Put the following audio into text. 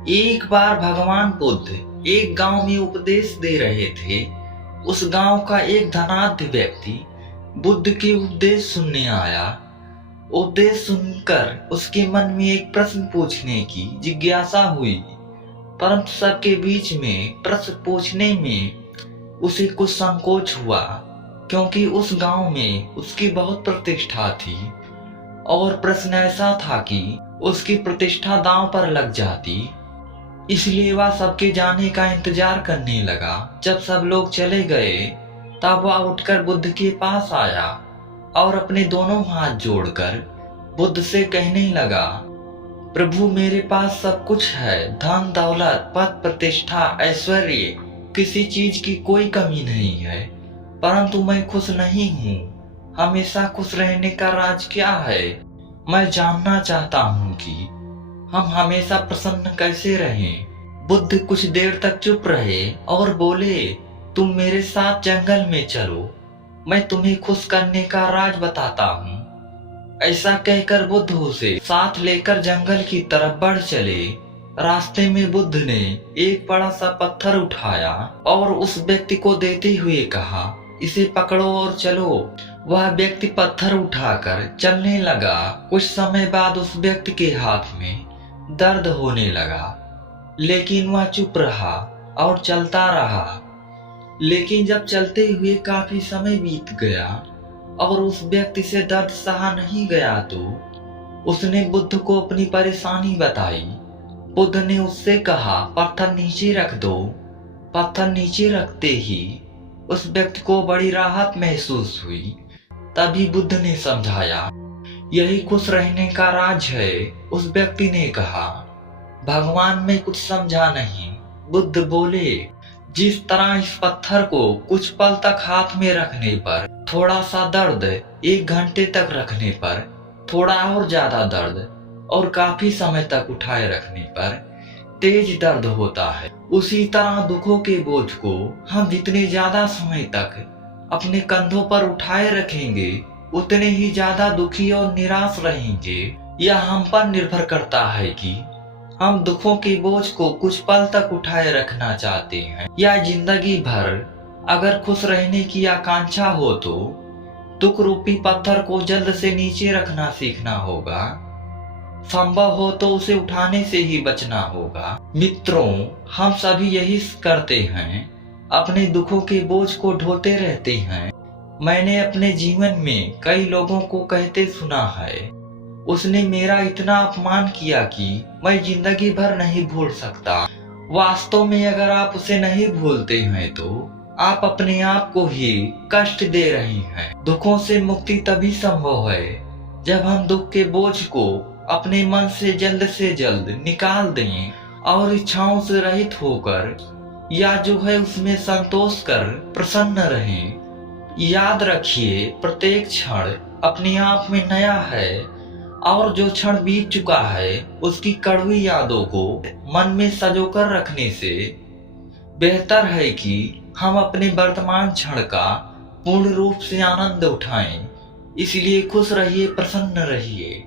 एक बार भगवान बुद्ध एक गांव में उपदेश दे रहे थे। उस गांव का एक धनाढ्य व्यक्ति बुद्ध के उपदेश सुनने आया। उपदेश सुनकर उसके मन में एक प्रश्न पूछने की जिज्ञासा हुई, परंतु सबके बीच में प्रश्न पूछने में उसे कुछ संकोच हुआ, क्योंकि उस गांव में उसकी बहुत प्रतिष्ठा थी और प्रश्न ऐसा था कि उसकी प्रतिष्ठा दांव पर लग जाती। इसलिए वह सबके जाने का इंतजार करने लगा। जब सब लोग चले गए तब वह उठकर बुद्ध के पास आया और अपने दोनों हाथ जोड़कर बुद्ध से कहने लगा, प्रभु, मेरे पास सब कुछ है, धन दौलत, पद प्रतिष्ठा, ऐश्वर्य, किसी चीज की कोई कमी नहीं है, परंतु मैं खुश नहीं हूँ। हमेशा खुश रहने का राज क्या है? मैं जानना चाहता हूँ कि हम हमेशा प्रसन्न कैसे रहें। बुद्ध कुछ देर तक चुप रहे और बोले, तुम मेरे साथ जंगल में चलो, मैं तुम्हें खुश करने का राज बताता हूँ। ऐसा कहकर बुद्ध उसे साथ लेकर जंगल की तरफ बढ़ चले। रास्ते में बुद्ध ने एक बड़ा सा पत्थर उठाया और उस व्यक्ति को देते हुए कहा, इसे पकड़ो और चलो। वह व्यक्ति पत्थर उठाकर चलने लगा। कुछ समय बाद उस व्यक्ति के हाथ में दर्द होने लगा, लेकिन वह चुप रहा और चलता रहा। लेकिन जब चलते हुए काफी समय बीत गया और उस व्यक्ति से दर्द सहा नहीं गया तो उसने बुद्ध को अपनी परेशानी बताई। बुद्ध ने उससे कहा, पत्थर नीचे रख दो। पत्थर नीचे रखते ही उस व्यक्ति को बड़ी राहत महसूस हुई। तभी बुद्ध ने समझाया, यही खुश रहने का राज है। उस व्यक्ति ने कहा, भगवान, मैं कुछ समझा नहीं। बुद्ध बोले, जिस तरह इस पत्थर को कुछ पल तक हाथ में रखने पर थोड़ा सा दर्द, 1 घंटे तक रखने पर थोड़ा और ज्यादा दर्द और काफी समय तक उठाए रखने पर तेज दर्द होता है, उसी तरह दुखों के बोझ को हम जितने ज्यादा समय तक अपने कंधों पर उठाए रखेंगे उतने ही ज्यादा दुखी और निराश रहेंगे। यह हम पर निर्भर करता है कि हम दुखों के बोझ को कुछ पल तक उठाए रखना चाहते हैं या जिंदगी भर। अगर खुश रहने की आकांक्षा हो तो दुख रूपी पत्थर को जल्द से नीचे रखना सीखना होगा। संभव हो तो उसे उठाने से ही बचना होगा। मित्रों, हम सभी यही करते हैं, अपने दुखों के बोझ को ढोते रहते हैं। मैंने अपने जीवन में कई लोगों को कहते सुना है, उसने मेरा इतना अपमान किया कि मैं जिंदगी भर नहीं भूल सकता। वास्तव में अगर आप उसे नहीं भूलते हैं तो आप अपने आप को ही कष्ट दे रहे हैं। दुखों से मुक्ति तभी संभव है जब हम दुख के बोझ को अपने मन से जल्द निकाल दें और इच्छाओं से रहित होकर या जो है उसमें संतोष कर प्रसन्न रहें। याद रखिए, प्रत्येक क्षण अपने आप में नया है और जो क्षण बीत चुका है उसकी कड़वी यादों को मन में संजोकर रखने से बेहतर है कि हम अपने वर्तमान क्षण का पूर्ण रूप से आनंद उठाएं। इसलिए खुश रहिए, प्रसन्न रहिए।